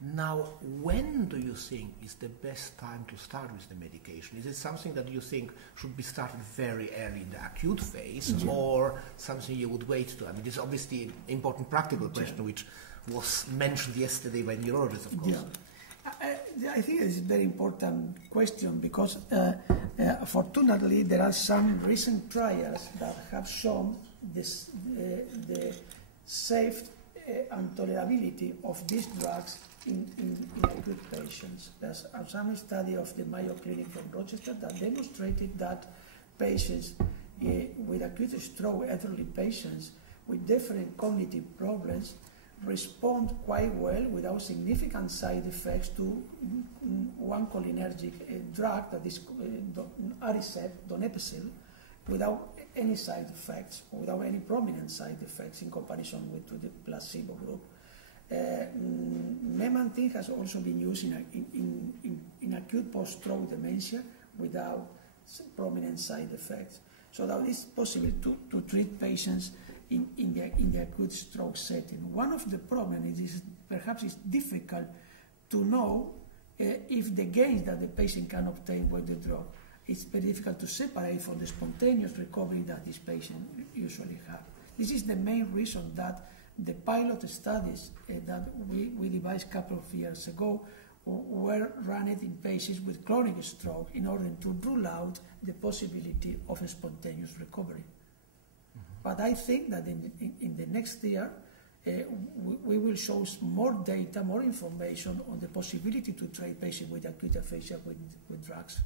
Now, when do you think is the best time to start with the medication? Is it something that you think should be started very early in the acute phase, or something you would wait to? I mean, this is obviously an important practical question, which was mentioned yesterday by neurologists, of course. I think it's a very important question because, fortunately, there are some recent trials that have shown this, the safe and tolerability of these drugs in acute patients. There's some study of the Mayo Clinic from Rochester that demonstrated that patients with acute stroke, elderly patients with different cognitive problems, respond quite well without significant side effects to one cholinergic drug that is Aricept, donepezil, without any side effects, without any prominent side effects in comparison with the placebo group. Memantine has also been used in acute post-stroke dementia without prominent side effects. So that it's possible to treat patients in the acute stroke setting. One of the problems is perhaps it's difficult to know if the gains that the patient can obtain with the drug. It's very difficult to separate from the spontaneous recovery that this patient usually have. This is the main reason that the pilot studies that we devised a couple of years ago were run in patients with chronic stroke in order to rule out the possibility of a spontaneous recovery. But I think that in the next year, we will show more data, more information on the possibility to treat patients with acute aphasia with drugs.